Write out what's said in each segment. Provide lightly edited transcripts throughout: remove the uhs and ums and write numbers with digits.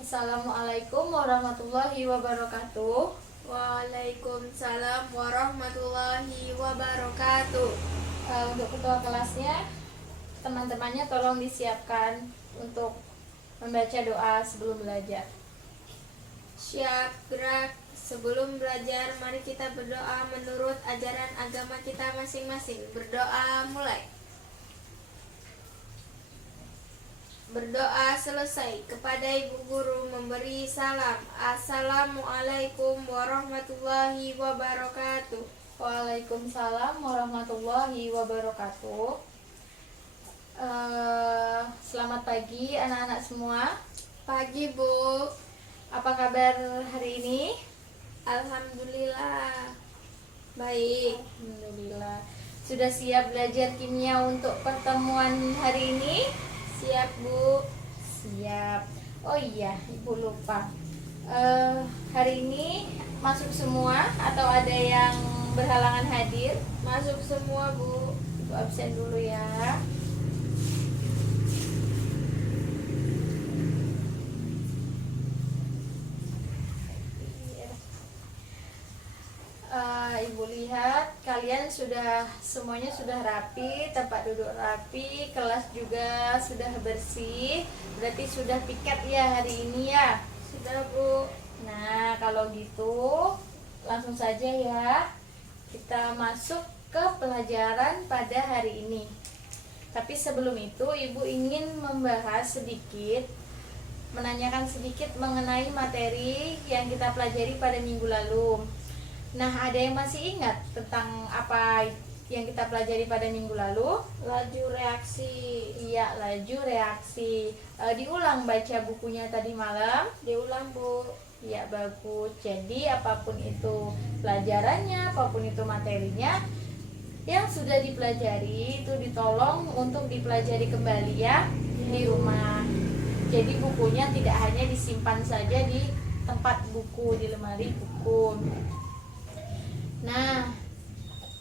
Assalamualaikum warahmatullahi wabarakatuh. Waalaikumsalam warahmatullahi wabarakatuh. Untuk ketua kelasnya, teman-temannya tolong disiapkan untuk membaca doa sebelum belajar. Siap gerak. Sebelum belajar, mari kita berdoa menurut ajaran agama kita masing-masing. Berdoa mulai. Berdoa selesai. Kepada ibu guru memberi salam. Assalamualaikum warahmatullahi wabarakatuh. Waalaikumsalam warahmatullahi wabarakatuh. Selamat pagi anak-anak semua. Pagi, Bu. Apa kabar hari ini? Alhamdulillah baik. Alhamdulillah. Sudah siap belajar kimia untuk pertemuan hari ini? Siap, Bu. Siap. Oh iya, Ibu lupa. Hari ini masuk semua atau ada yang berhalangan hadir? Masuk semua, Bu. Ibu absen dulu ya. Ibu lihat kalian semuanya sudah rapi, tempat duduk rapi, kelas juga sudah bersih. Berarti sudah piket ya hari ini ya. Sudah, Bu. Nah, kalau gitu langsung saja ya. Kita masuk ke pelajaran pada hari ini. Tapi sebelum itu Ibu ingin membahas sedikit, menanyakan sedikit mengenai materi yang kita pelajari pada minggu lalu. Nah, ada yang masih ingat tentang apa yang kita pelajari pada minggu lalu? Laju reaksi. Iya, laju reaksi. Diulang baca bukunya tadi malam. Diulang, Bu. Ya, bagus. Jadi apapun itu pelajarannya, apapun itu materinya yang sudah dipelajari itu ditolong untuk dipelajari kembali ya di rumah. Jadi bukunya tidak hanya disimpan saja di tempat buku, di lemari buku. Nah,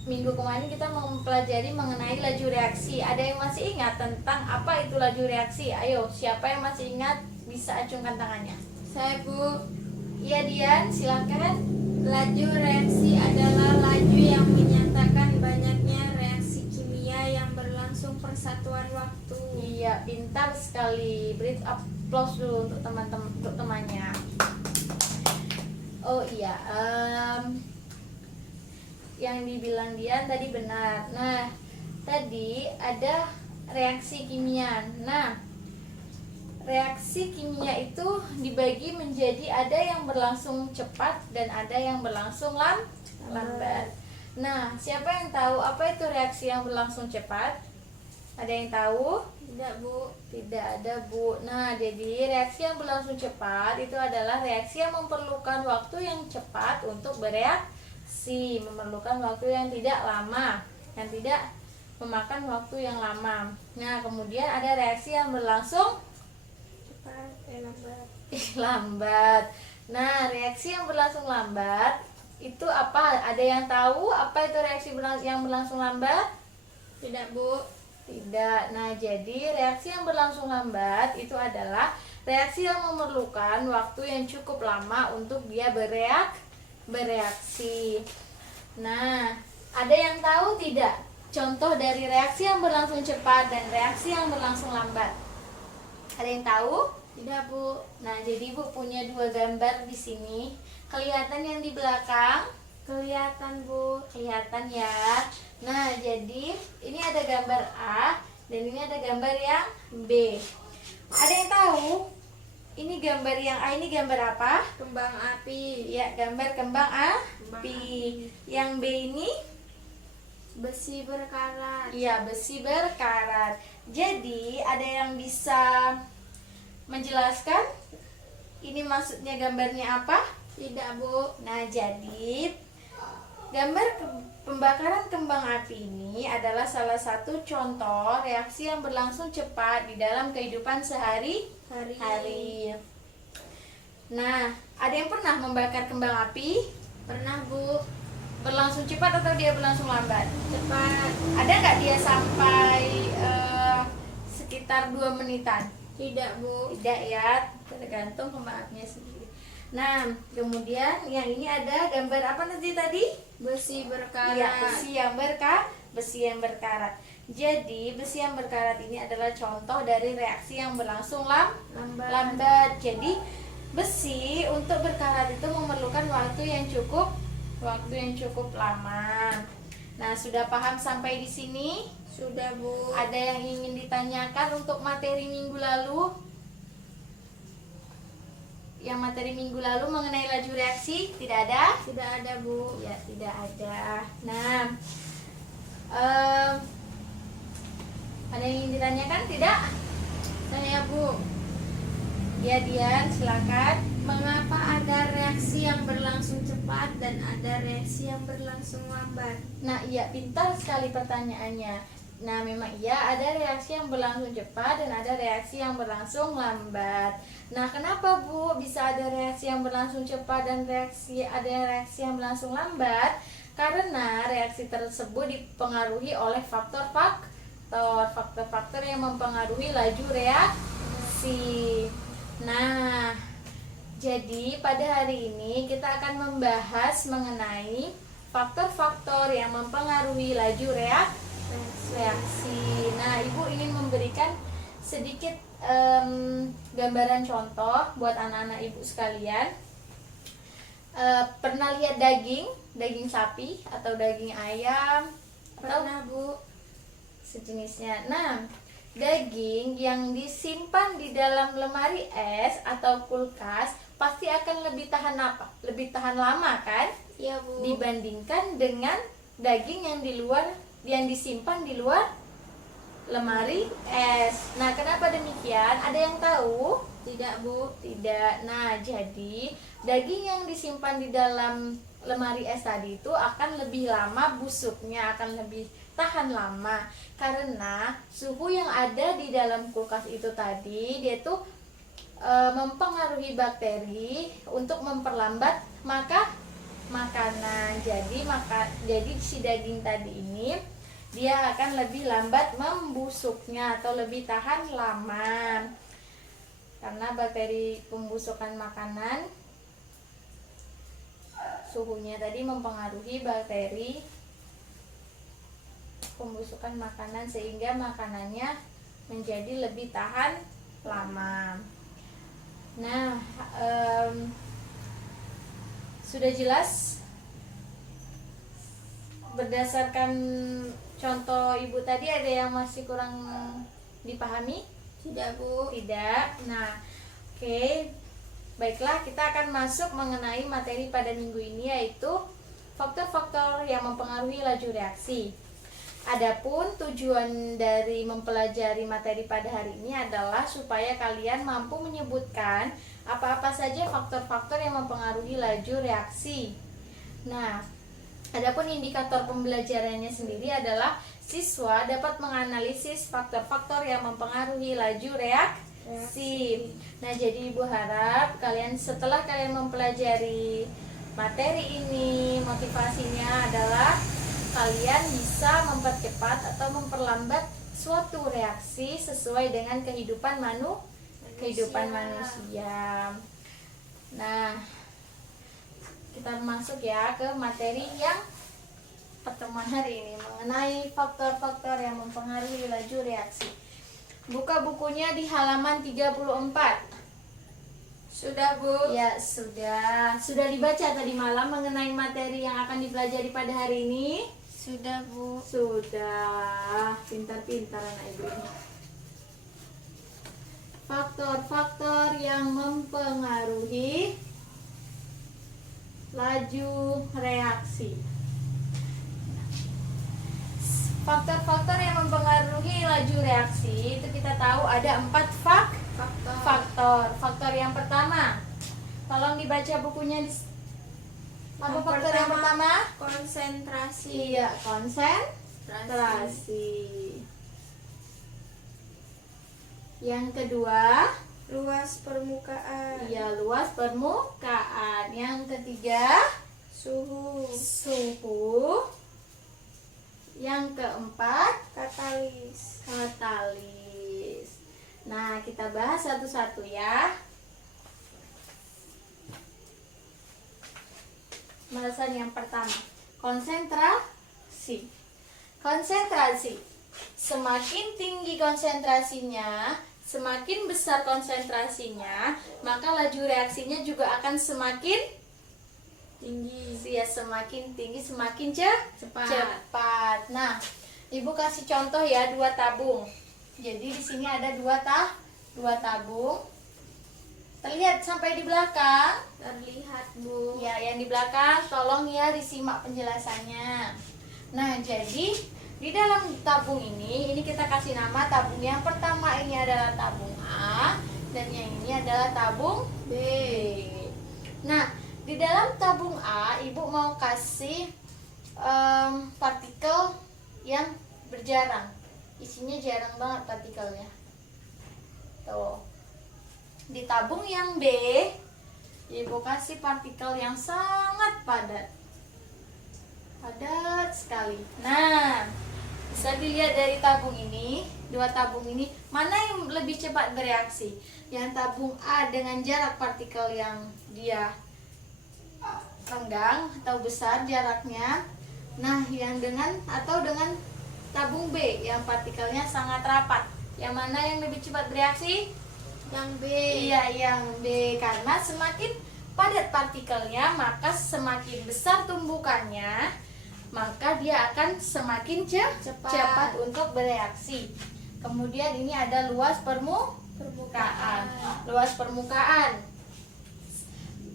minggu kemarin kita mempelajari mengenai laju reaksi. Ada yang masih ingat tentang apa itu laju reaksi? Ayo, siapa yang masih ingat bisa acungkan tangannya. Saya, Bu. Iya, Dian, silakan. Laju reaksi adalah laju yang menyatakan banyaknya reaksi kimia yang berlangsung persatuan waktu. Iya, pintar sekali. Beri applause dulu untuk teman-teman, untuk temannya. Oh iya, yang dibilang Dian tadi benar. Nah, tadi ada reaksi kimia. Nah, reaksi kimia itu dibagi menjadi ada yang berlangsung cepat dan ada yang berlangsung lambat. Nah, siapa yang tahu apa itu reaksi yang berlangsung cepat? Ada yang tahu? Tidak, Bu. Tidak ada, Bu. Nah, jadi reaksi yang berlangsung cepat itu adalah reaksi yang memerlukan waktu yang cepat untuk bereaksi, memerlukan waktu yang tidak lama, yang tidak memakan waktu yang lama. Nah, kemudian ada reaksi yang berlangsung Cepat, lambat. lambat. Nah, reaksi yang berlangsung lambat itu apa? Ada yang tahu apa itu reaksi yang berlangsung lambat? Tidak, Bu. Tidak. Nah, jadi reaksi yang berlangsung lambat itu adalah reaksi yang memerlukan waktu yang cukup lama untuk dia bereaksi. Nah, ada yang tahu tidak contoh dari reaksi yang berlangsung cepat dan reaksi yang berlangsung lambat? Ada yang tahu? Tidak, Bu. Nah, jadi Ibu punya dua gambar di sini. Kelihatan yang di belakang? Kelihatan, Bu. Kelihatan ya. Nah, jadi ini ada gambar A dan ini ada gambar yang B. Ada yang tahu? Ini gambar yang A ini gambar apa? Kembang api. Ya, gambar kembang api. Yang B ini? Besi berkarat. Iya, besi berkarat. Jadi, ada yang bisa menjelaskan? Ini maksudnya gambarnya apa? Tidak, Bu. Nah, jadi gambar pembakaran kembang api ini adalah salah satu contoh reaksi yang berlangsung cepat di dalam kehidupan sehari-hari. Nah, ada yang pernah membakar kembang api? Pernah, Bu. Berlangsung cepat atau dia berlangsung lambat? Cepat. Ada nggak dia sampai sekitar 2 menitan? Tidak, Bu. Tidak ya. tergantung pemaafnya sendiri. Nah, kemudian yang ini ada gambar apa nanti tadi? Besi berkarat. Iya, besi yang berkarat. Jadi besi yang berkarat ini adalah contoh dari reaksi yang berlangsung lambat. Jadi besi untuk berkarat itu memerlukan waktu yang cukup lama. Nah, sudah paham sampai di sini? Sudah, Bu. Ada yang ingin ditanyakan untuk materi minggu lalu? Yang materi minggu lalu mengenai laju reaksi tidak ada? Tidak ada, Bu. Ya, tidak ada. Nah, ada yang ingin ditanyakan? Tidak? Saya, Bu. Ya, Dian, silakan. Mengapa ada reaksi yang berlangsung cepat dan ada reaksi yang berlangsung lambat? Nah, iya, pintar sekali pertanyaannya. Nah, memang iya, ada reaksi yang berlangsung cepat dan ada reaksi yang berlangsung lambat. Nah, kenapa Bu bisa ada reaksi yang berlangsung cepat dan ada reaksi yang berlangsung lambat? Karena reaksi tersebut dipengaruhi oleh faktor-faktor yang mempengaruhi laju reaksi. Nah, jadi pada hari ini kita akan membahas mengenai faktor-faktor yang mempengaruhi laju reaksi. Nah, Ibu ingin memberikan sedikit gambaran contoh buat anak-anak Ibu sekalian. Pernah lihat daging sapi atau daging ayam? Pernah, Bu. Sejenisnya. Nah, daging yang disimpan di dalam lemari es atau kulkas pasti akan lebih tahan Lebih tahan lama kan? Iya, Bu. Dibandingkan dengan daging yang disimpan di luar lemari es. Nah, kenapa demikian? Ada yang tahu? Tidak, Bu. Tidak. Nah, jadi daging yang disimpan di dalam lemari es tadi itu akan lebih lama busuknya, akan lebih tahan lama karena suhu yang ada di dalam kulkas itu tadi dia tuh mempengaruhi bakteri untuk memperlambat makanan. Jadi si daging tadi ini dia akan lebih lambat membusuknya atau lebih tahan lama karena bakteri pembusukan makanan suhunya tadi mempengaruhi bakteri pembusukan makanan sehingga makanannya menjadi lebih tahan lama. Nah, sudah jelas berdasarkan contoh Ibu tadi, ada yang masih kurang dipahami? Tidak, Bu. Tidak. Nah, oke. Baiklah, kita akan masuk mengenai materi pada minggu ini, yaitu faktor-faktor yang mempengaruhi laju reaksi. Adapun tujuan dari mempelajari materi pada hari ini adalah supaya kalian mampu menyebutkan apa-apa saja faktor-faktor yang mempengaruhi laju reaksi. Nah, adapun indikator pembelajarannya sendiri adalah siswa dapat menganalisis faktor-faktor yang mempengaruhi laju reaksi. Nah, jadi Ibu harap setelah kalian mempelajari materi ini, motivasinya adalah kalian bisa mempercepat atau memperlambat suatu reaksi sesuai dengan kehidupan manusia. Nah, kita masuk ya ke materi yang pertemuan hari ini mengenai faktor-faktor yang mempengaruhi laju reaksi. Buka bukunya di halaman 34. Sudah, Bu. Ya, sudah. Sudah dibaca tadi malam mengenai materi yang akan dipelajari pada hari ini? Sudah, Bu. Sudah. Pintar-pintar anak Ibu ini. Faktor-faktor yang mempengaruhi laju reaksi. Faktor-faktor yang mempengaruhi laju reaksi itu kita tahu ada 4 faktor. Faktor yang pertama, tolong dibaca bukunya. Apa faktor yang pertama? Konsentrasi. Iya, konsentrasi. Yang kedua, Luas permukaan. iya, luas permukaan. Yang ketiga, Suhu. suhu. Yang keempat, Katalis. katalis. Nah, kita bahas satu-satu ya. pembahasan yang pertama. Konsentrasi. Konsentrasi. Semakin tinggi konsentrasinya, semakin besar konsentrasinya, maka laju reaksinya juga akan semakin tinggi. ya, semakin tinggi semakin Cepat. cepat. Nah, Ibu kasih contoh ya, 2 tabung. Jadi di sini ada dua tabung. Terlihat sampai di belakang? Terlihat, Bu. Ya, yang di belakang tolong ya disimak penjelasannya. Nah, jadi di dalam tabung ini kita kasih nama tabung yang pertama ini adalah tabung A dan yang ini adalah tabung B. Nah, di dalam tabung A, Ibu mau kasih partikel yang berjarang. Isinya jarang banget partikelnya. Tuh. Di tabung yang B, Ibu kasih partikel yang sangat padat. Padat sekali. Nah, bisa dilihat dari tabung ini, 2 tabung ini, mana yang lebih cepat bereaksi? Yang tabung A dengan jarak partikel yang dia renggang atau besar jaraknya. Nah, yang dengan tabung B yang partikelnya sangat rapat. Yang mana yang lebih cepat bereaksi? Yang B. Iya, yang B, karena semakin padat partikelnya, maka semakin besar tumbukannya, maka dia akan semakin cepat untuk bereaksi. Kemudian ini ada luas permukaan. Luas permukaan.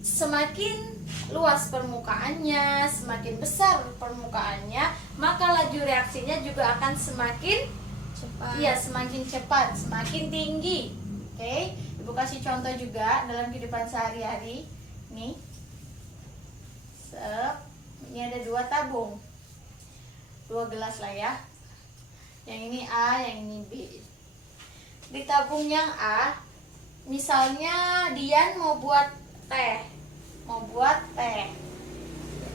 Semakin luas permukaannya, semakin besar permukaannya, maka laju reaksinya juga akan semakin cepat. iya, semakin cepat, semakin tinggi. Oke, Ibu kasih contoh juga dalam kehidupan sehari-hari. Nih, ini ada 2 tabung, 2 gelas lah ya. Yang ini A, yang ini B. Di tabung yang A, misalnya Dian mau buat teh,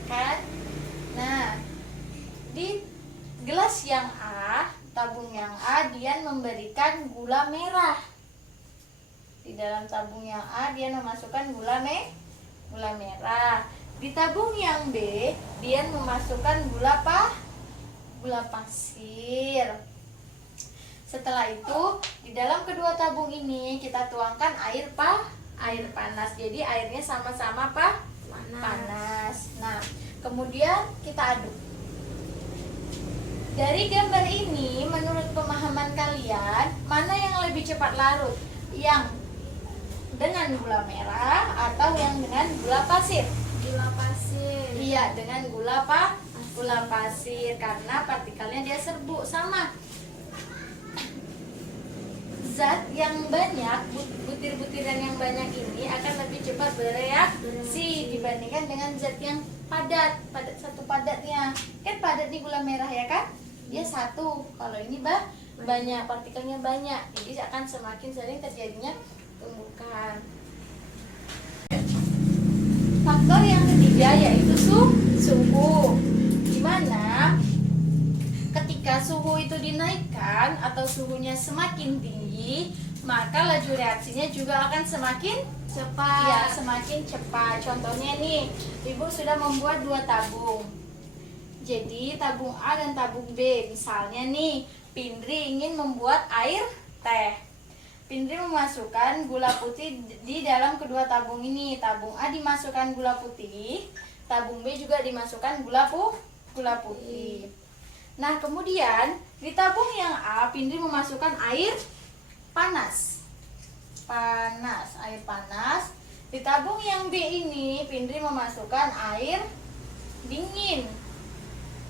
kan? Nah, di gelas yang A, tabung yang A, Dian memberikan gula merah. Di dalam tabung yang A, dia memasukkan gula merah. Di tabung yang B, dia memasukkan gula pasir. Setelah itu, di dalam kedua tabung ini kita tuangkan air panas. Jadi airnya sama-sama panas. Nah, kemudian kita aduk. Dari gambar ini, menurut pemahaman kalian, mana yang lebih cepat larut? Yang dengan gula merah atau yang dengan gula pasir? Gula pasir. Iya, dengan gula pasir, karena partikelnya dia serbuk sama. Zat yang banyak, butir-butiran yang banyak ini akan lebih cepat bereaksi dibandingkan dengan zat yang padat satu padatnya. Kan padat nih gula merah ya kan? Dia satu. Kalau ini banyak, partikelnya banyak. Jadi akan semakin sering terjadinya tumbukan. Faktor yang ketiga yaitu suhu. Dimana ketika suhu itu dinaikkan atau suhunya semakin tinggi, maka laju reaksinya juga akan semakin cepat. Ya, semakin cepat. Contohnya nih, Ibu sudah membuat 2 tabung. Jadi tabung A dan tabung B. Misalnya nih, Pindri ingin membuat air teh. Pindri memasukkan gula putih di dalam kedua tabung ini. Tabung A dimasukkan gula putih, tabung B juga dimasukkan gula putih. Nah, kemudian di tabung yang A, Pindri memasukkan air panas. Air panas. Di tabung yang B ini, Pindri memasukkan air dingin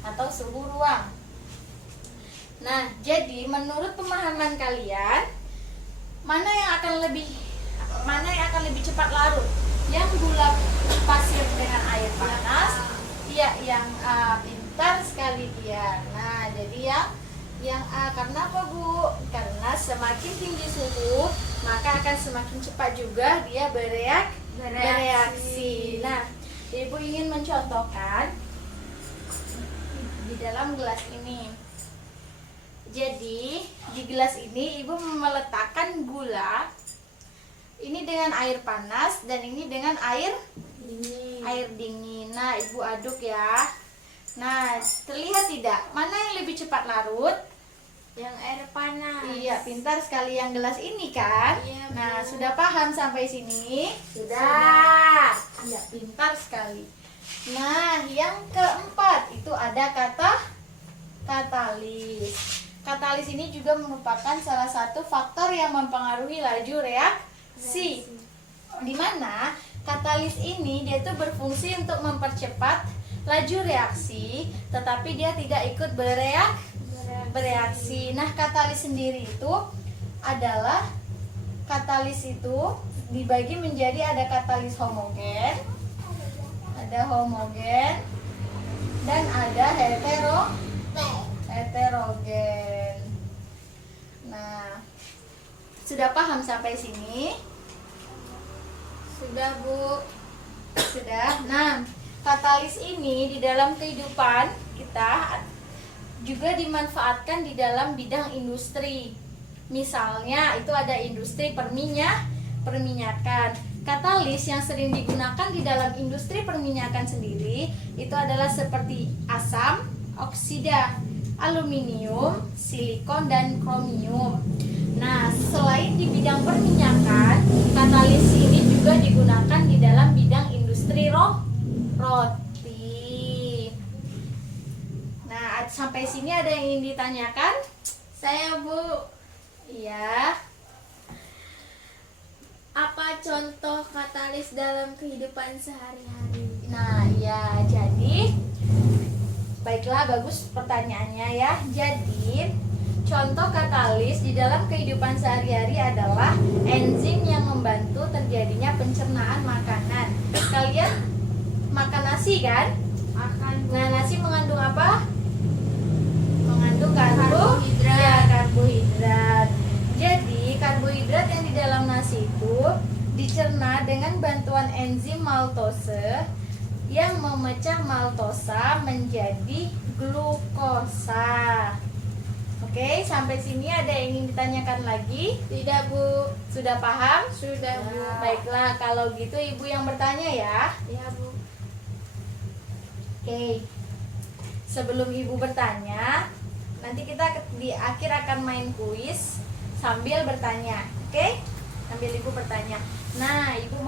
atau suhu ruang. Nah, jadi menurut pemahaman kalian, mana yang akan lebih cepat larut? Yang gula pasir dengan air panas? Iya, yang A. Pintar sekali dia. Nah, jadi yang A. Karena apa, Bu? Karena semakin tinggi suhu, maka akan semakin cepat juga dia bereaksi. Nah, Ibu ingin mencontohkan di dalam gelas ini. Jadi di gelas ini Ibu meletakkan gula ini dengan air panas dan ini dengan air dingin. Air dingin. Nah, Ibu aduk ya. Nah, terlihat tidak? Mana yang lebih cepat larut? Yang air panas. Iya, pintar sekali yang gelas ini kan? Iya, Bu. Nah, sudah paham sampai sini? Sudah. Iya, pintar sekali. Nah, yang keempat itu ada kata katalis. Katalis ini juga merupakan salah satu faktor yang mempengaruhi laju reaksi. Di mana katalis ini dia tuh berfungsi untuk mempercepat laju reaksi, tetapi dia tidak ikut bereaksi. Nah, katalis sendiri itu adalah katalis itu dibagi menjadi ada katalis homogen, dan ada heterogen. Nah, sudah paham sampai sini? Sudah, Bu. Sudah. Nah, katalis ini di dalam kehidupan kita juga dimanfaatkan di dalam bidang industri. Misalnya itu ada industri perminyakan. Katalis yang sering digunakan di dalam industri perminyakan sendiri itu adalah seperti asam oksida, aluminium, silikon, dan kromium. Nah, selain di bidang perminyakan, katalis ini juga digunakan di dalam bidang industri roti. Nah, sampai sini ada yang ingin ditanyakan? Saya, Bu. Iya. Apa contoh katalis dalam kehidupan sehari-hari? Nah, ya, jadi baiklah, bagus pertanyaannya ya. Jadi, contoh katalis di dalam kehidupan sehari-hari adalah enzim yang membantu terjadinya pencernaan makanan. Kalian makan nasi kan? Akan, Bu. Nah, nasi mengandung apa? Mengandung Karbohidrat. Ya, karbohidrat. Jadi, karbohidrat yang di dalam nasi itu dicerna dengan bantuan enzim maltose yang memecah maltosa menjadi glukosa. Oke, sampai sini ada yang ingin ditanyakan lagi? Tidak, Bu. Sudah paham? Sudah, Bu. Baiklah, kalau gitu Ibu yang bertanya ya. Ya, Bu. Oke. Sebelum Ibu bertanya, nanti kita di akhir akan main kuis sambil bertanya. Oke? Sambil Ibu bertanya. Nah, Ibu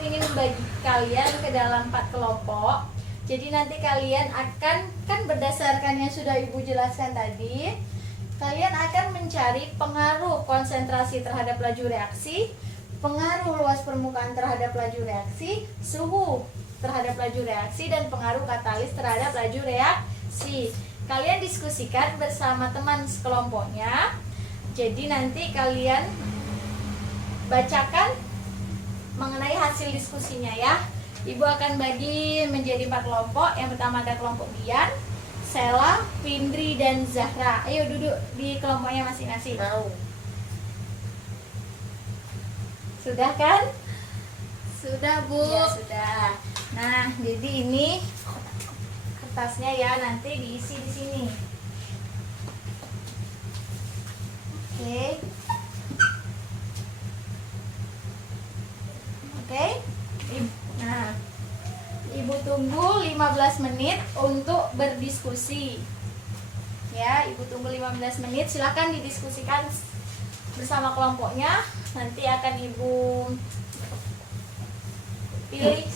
ingin membagi kalian ke dalam 4 kelompok. Jadi nanti kalian akan, kan berdasarkan yang sudah Ibu jelaskan tadi, kalian akan mencari pengaruh konsentrasi terhadap laju reaksi, pengaruh luas permukaan terhadap laju reaksi, suhu terhadap laju reaksi, dan pengaruh katalis terhadap laju reaksi. Kalian diskusikan bersama teman sekelompoknya. Jadi nanti kalian bacakan mengenai hasil diskusinya ya. Ibu akan bagi menjadi 4 kelompok. Yang pertama ada kelompok Dian, Sela, Pindri, dan Zahra. Ayo duduk di kelompoknya masing-masing. Mau. Sudah kan? Sudah, Bu. Ya sudah. Nah, jadi ini kertasnya ya, nanti diisi di sini. Oke. Oke. Nah, Ibu tunggu 15 menit untuk berdiskusi. Ya, Ibu tunggu 15 menit. Silakan didiskusikan bersama kelompoknya. Nanti akan Ibu pilih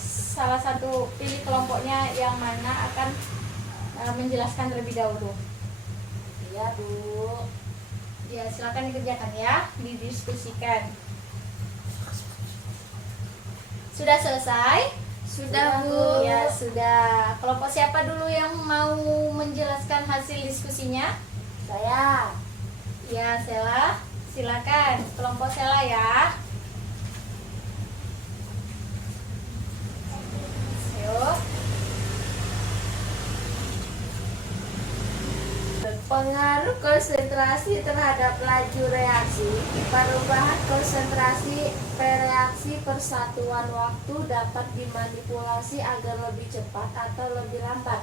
pilih kelompoknya yang mana akan menjelaskan terlebih dahulu. Iya, Bu. Ya, silakan dikerjakan ya, didiskusikan. Sudah selesai? Sudah, Bu. Ya, sudah. Kelompok siapa dulu yang mau menjelaskan hasil diskusinya? Saya. Ya, Sela. Silakan. Kelompok Sela ya. Ayo. Pengaruh konsentrasi terhadap laju reaksi. Perubahan konsentrasi reaksi persatuan waktu dapat dimanipulasi agar lebih cepat atau lebih lambat.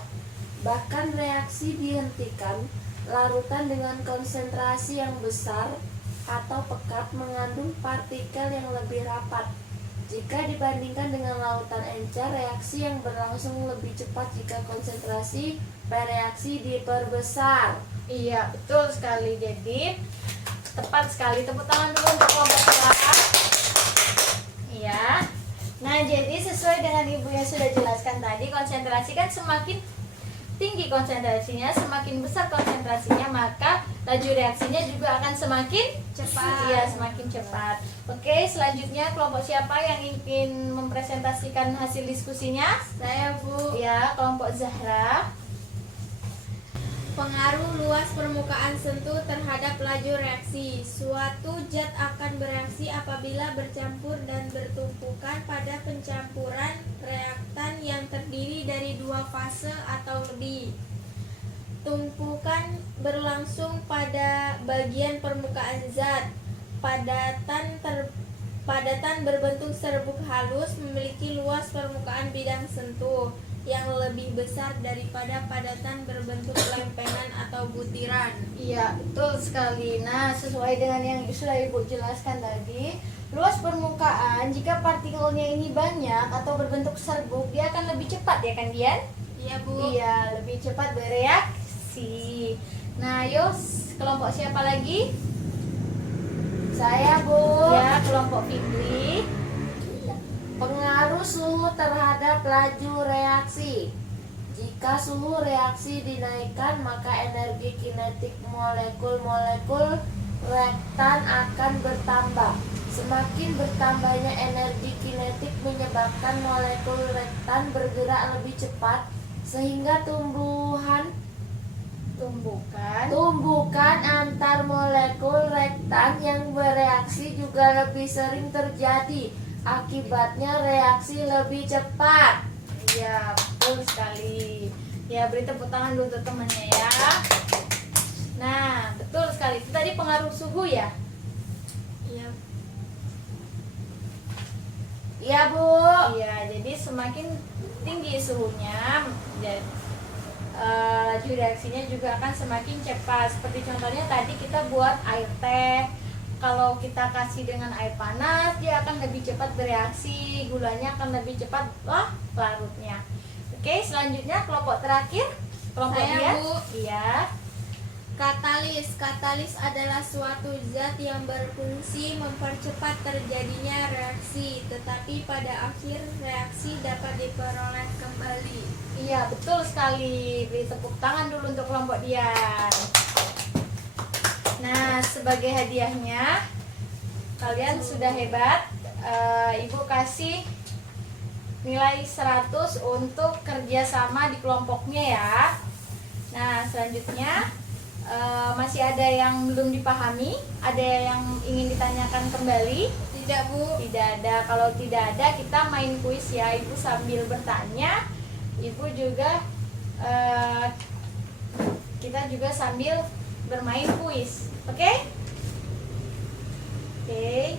Bahkan reaksi dihentikan, larutan dengan konsentrasi yang besar atau pekat mengandung partikel yang lebih rapat. Jika dibandingkan dengan lautan encer, reaksi yang berlangsung lebih cepat jika konsentrasi reaksi diperbesar. Iya, betul sekali. Jadi tepat sekali. Tepuk tangan dulu untuk kelompok sebelah. Iya. Nah, jadi sesuai dengan Ibu yang sudah jelaskan tadi, konsentrasi kan semakin tinggi konsentrasinya, semakin besar konsentrasinya, maka laju reaksinya juga akan semakin Cepat. Iya, semakin cepat. Oke, selanjutnya kelompok siapa yang ingin mempresentasikan hasil diskusinya? Saya, Bu. Ya, kelompok Zahra. Pengaruh luas permukaan sentuh terhadap laju reaksi. Suatu zat akan bereaksi apabila bercampur dan bertumpukan pada pencampuran reaktan yang terdiri dari dua fase atau lebih. Tumpukan berlangsung pada bagian permukaan zat. Padatan berbentuk serbuk halus memiliki luas permukaan bidang sentuh yang lebih besar daripada padatan berbentuk lempengan atau butiran. Iya, betul sekali. Nah, sesuai dengan yang sudah Ibu jelaskan tadi, luas permukaan jika partikelnya ini banyak atau berbentuk serbuk, dia akan lebih cepat ya kan, Dian? Iya, Bu. Iya, lebih cepat bereaksi. Nah, Yos, kelompok siapa lagi? Saya, Bu. Ya, kelompok Fitri. Pengaruh suhu terhadap laju reaksi. Jika suhu reaksi dinaikkan, maka energi kinetik molekul-molekul reaktan akan bertambah. Semakin bertambahnya energi kinetik menyebabkan molekul reaktan bergerak lebih cepat, sehingga tumbukan antar molekul reaktan yang bereaksi juga lebih sering terjadi. Akibatnya reaksi lebih cepat. Iya, betul sekali. Ya, beri tepuk tangan dulu untuk temannya ya. Nah, betul sekali. Itu tadi pengaruh suhu ya? Iya. Iya, Bu. Iya, jadi semakin tinggi suhunya, laju reaksinya juga akan semakin cepat. Seperti contohnya tadi kita buat air teh. Kalau kita kasih dengan air panas, dia akan lebih cepat bereaksi, gulanya akan lebih cepat larutnya. Oke, selanjutnya kelompok terakhir, kelompok Saya, dia. Bu. Iya. Katalis adalah suatu zat yang berfungsi mempercepat terjadinya reaksi, tetapi pada akhir reaksi dapat diperoleh kembali. Iya, betul sekali. Beri tepuk tangan dulu untuk kelompok Dian. Nah, sebagai hadiahnya, kalian sudah hebat. Ibu kasih nilai 100 untuk kerjasama di kelompoknya ya. Nah, selanjutnya masih ada yang belum dipahami? Ada yang ingin ditanyakan kembali? Tidak, Bu. Tidak ada. Kalau tidak ada, kita main kuis ya. Ibu sambil bertanya, Ibu juga kita juga sambil bermain kuis. Oke? Oke.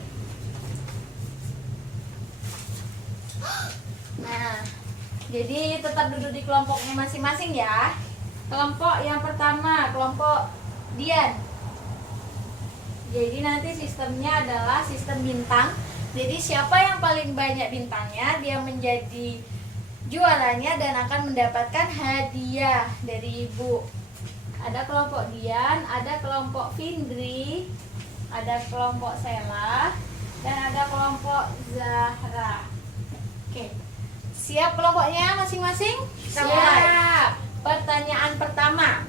Nah, jadi tetap duduk di kelompoknya masing-masing ya. Kelompok yang pertama, kelompok Dian. Jadi nanti sistemnya adalah sistem bintang. Jadi siapa yang paling banyak bintangnya, dia menjadi juaranya dan akan mendapatkan hadiah dari Ibu. Ada kelompok Dian, ada kelompok Findri, ada kelompok Sela, dan ada kelompok Zahra. Oke, siap kelompoknya masing-masing? Kita mulai. Siap. Pertanyaan pertama.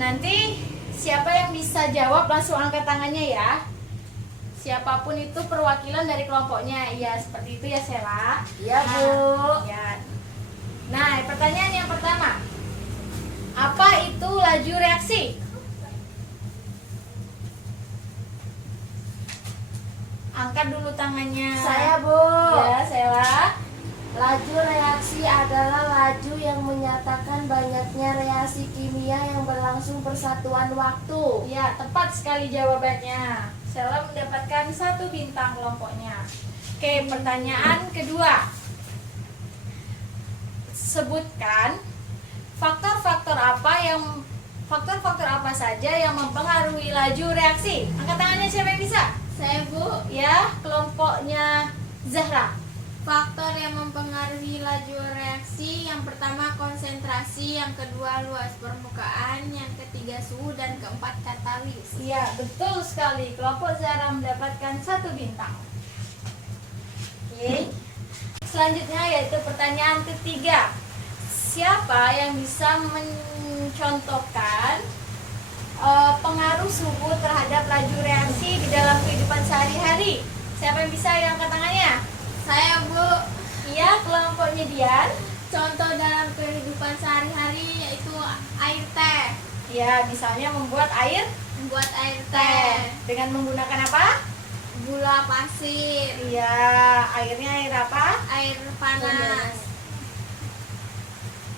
Nanti siapa yang bisa jawab langsung angkat tangannya ya. Siapapun itu perwakilan dari kelompoknya. Ya, seperti itu ya, Sela. Iya, Bu. Ya. Nah, pertanyaan yang pertama. Apa itu laju reaksi? Angkat dulu tangannya. Saya, Bu. Ya, Sela. Laju reaksi adalah laju yang menyatakan banyaknya reaksi kimia yang berlangsung persatuan waktu. Ya, tepat sekali jawabannya. Sela mendapatkan 1 bintang kelompoknya. Oke, pertanyaan kedua. Sebutkan faktor-faktor apa saja yang mempengaruhi laju reaksi. Angkat tangannya siapa yang bisa? Saya, Bu. Ya, kelompoknya Zahra. Faktor yang mempengaruhi laju reaksi, yang pertama konsentrasi, yang kedua luas permukaan, yang ketiga suhu, dan keempat katalis. Iya, betul sekali. Kelompok Zahra mendapatkan 1 bintang. Oke. Selanjutnya yaitu pertanyaan ketiga. Siapa yang bisa mencontohkan pengaruh suhu terhadap laju reaksi di dalam kehidupan sehari-hari? Siapa yang bisa angkat tangannya? Saya, Bu. Iya, kelompoknya Dian. Contoh dalam kehidupan sehari-hari yaitu air teh. Ya, misalnya membuat air Membuat air teh teh, dengan menggunakan apa? gula pasir, Iya, airnya air apa? air panas.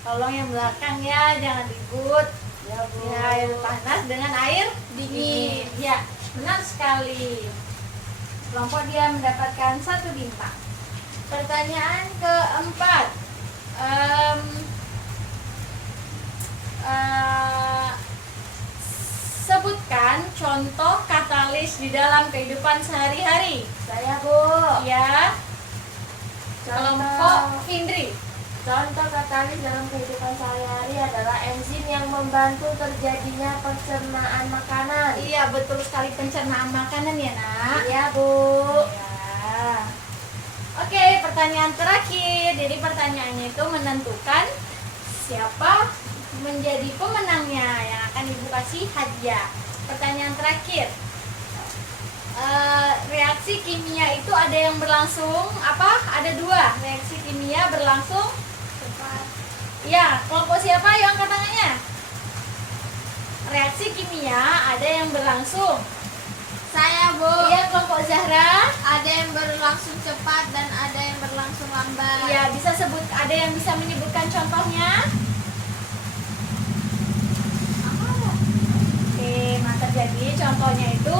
Tolong yang belakang ya, jangan ribut. Ya, Bu. Ya, air panas dengan air Dingin. Ya, benar sekali. Kelompok dia mendapatkan 1 bintang. Pertanyaan keempat. Sebutkan contoh katalis di dalam kehidupan sehari-hari. Saya, Bu. Ya, kelompok Indri. Contoh katalis dalam kehidupan sehari-hari adalah enzim yang membantu terjadinya pencernaan makanan. Iya, betul sekali, pencernaan makanan ya, Nak. Iya, Bu. Ya. Oke, pertanyaan terakhir. Jadi pertanyaannya itu menentukan siapa menjadi pemenangnya yang akan Ibu kasih hadiah. Pertanyaan terakhir. Reaksi kimia itu ada yang berlangsung apa? Ada 2 reaksi kimia berlangsung Cepat. ya. Kelompok siapa? Yuk angkat tangannya. Reaksi kimia ada yang berlangsung. Saya, Bu. Iya, kelompok Zahra. Ada yang berlangsung cepat dan ada yang berlangsung lambat. Iya, bisa sebut, ada yang bisa menyebutkan contohnya? Oke, mantap. Jadi contohnya itu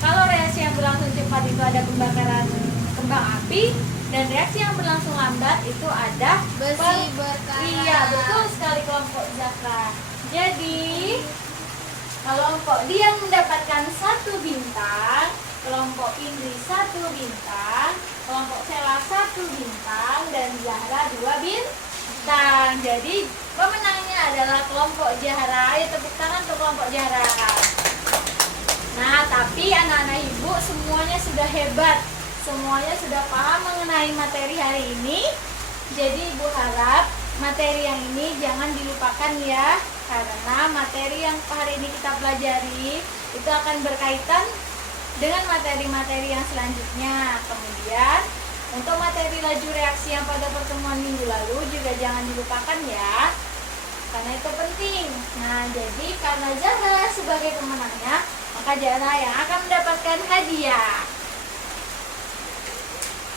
kalau reaksi yang berlangsung cepat itu ada pembakaran kembang api, dan reaksi yang berlangsung lambat itu ada Besi berkarat. Iya, betul sekali kelompok Zahra. Jadi kelompok dia mendapatkan 1 bintang, kelompok Indri 1 bintang, kelompok Sela 1 bintang, dan Zahra 2 bintang. Jadi pemenangnya adalah kelompok Zahra. Ayo tepuk tangan untuk kelompok Zahra. Nah, tapi anak-anak Ibu semuanya sudah hebat, semuanya sudah paham mengenai materi hari ini. Jadi Ibu harap materi yang ini jangan dilupakan ya, karena materi yang hari ini kita pelajari itu akan berkaitan dengan materi-materi yang selanjutnya. Kemudian untuk materi laju reaksi yang pada pertemuan minggu lalu juga jangan dilupakan ya, karena itu penting. Nah, jadi karena Zahra sebagai pemenangnya, maka Zahra yang akan mendapatkan hadiah.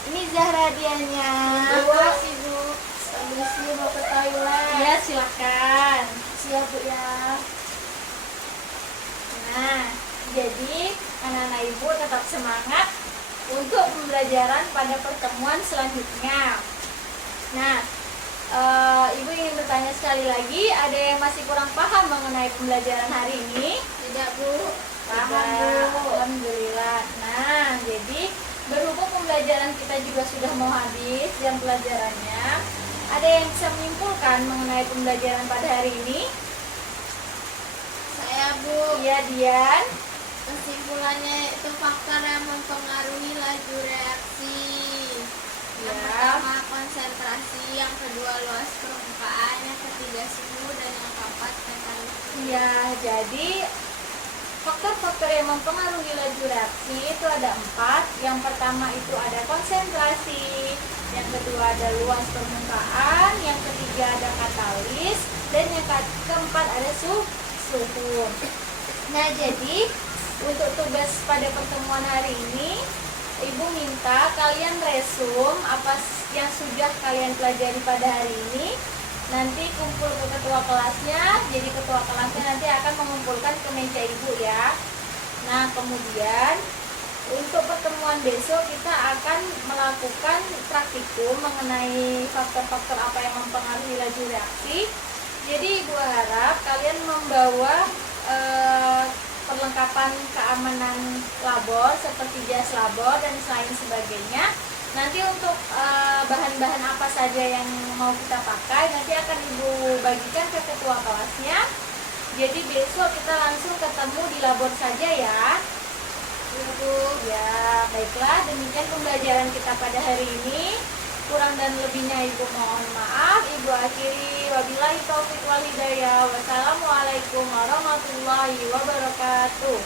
Ini Zahra hadiahnya. Terima kasih, Bu. Permisi, mau ke toilet. Ya, silakan. Siap, Bu ya. Nah, jadi anak-anak Ibu tetap semangat untuk pembelajaran pada pertemuan selanjutnya. Nah, Ibu ingin bertanya sekali lagi, ada yang masih kurang paham mengenai pembelajaran hari ini? Tidak, Bu. Paham, Bu. Alhamdulillah. Nah, jadi berhubung pembelajaran kita juga sudah mau habis jam pelajarannya, ada yang bisa menyimpulkan mengenai pembelajaran pada hari ini? Saya, Bu. Iya, Dian. Kesimpulannya itu faktor yang mempengaruhi laju reaksi. Yang Ya. pertama konsentrasi, yang kedua luas permukaan, yang ketiga suhu, dan yang keempat katalis. Iya, jadi faktor-faktor yang mempengaruhi laju reaksi itu ada 4. Yang pertama itu ada konsentrasi, yang kedua ada luas permukaan, yang ketiga ada katalis, dan yang keempat ada suhu. Nah, jadi untuk tugas pada pertemuan hari ini, Ibu minta kalian resum apa yang sudah kalian pelajari pada hari ini. Nanti kumpul ke ketua kelasnya. Jadi ketua kelasnya nanti akan mengumpulkan ke meja Ibu ya. Nah, kemudian untuk pertemuan besok kita akan melakukan praktikum mengenai faktor-faktor apa yang mempengaruhi laju reaksi. Jadi Ibu harap kalian membawa perlengkapan keamanan labor seperti jas labor dan lain sebagainya, Nanti untuk bahan-bahan apa saja yang mau kita pakai nanti akan Ibu bagikan ke ketua kelasnya. Jadi besok kita langsung ketemu di labor saja ya. Ibu, ya baiklah, demikian pembelajaran kita pada hari ini. Kurang dan lebihnya Ibu mohon maaf. Ibu akhiri, wabillahi taufiq wal hidayah. Wassalamualaikum warahmatullahi wabarakatuh.